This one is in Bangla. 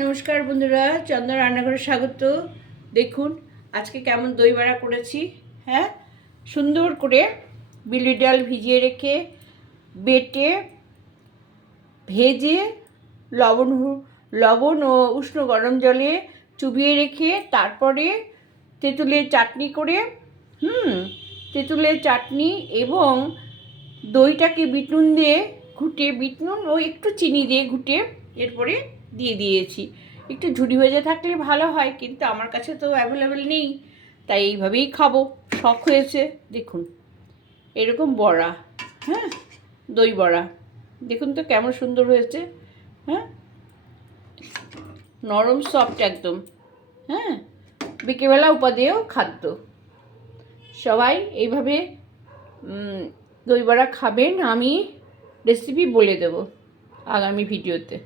নমস্কার বন্ধুরা চন্দন রান্নাঘরে স্বাগত। দেখুন, আজকে কেমন দই বড়া করেছি হ্যাঁ? সুন্দর করে বিলি ডাল ভিজিয়ে রেখে, বেটে, ভেজে, লবণ লবণ ও উষ্ণ গরম জলে চুবিয়ে রেখে, তারপরে তেঁতুলের চাটনি করে, হুম, তেঁতুলের চাটনি এবং দইটাকে বিট নুন দিয়ে, ঘুটে বিট নুন ও একটু চিনি দিয়ে ঘুটে, এরপরে দিয়ে দিয়েছি। একটু ঝুড়ি ভেজে থাকলে ভালো হয় কিন্তু আমার কাছে তো অ্যাভেলেবেল নেই তাই এইভাবেই খাব। শখ হয়েছে দেখুন। এরকম বড়া হ্যাঁ? দই বড়া। দেখুন তো কেমন সুন্দর হয়েছে হ্যাঁ? নরম সফট একদম হ্যাঁ? বিকেবেলা উপাদেয় খাদ্য। সবাই এইভাবে উম, দই বড়া খাবেন আমি রেসিপি বলে দেব আগামী ভিডিওতে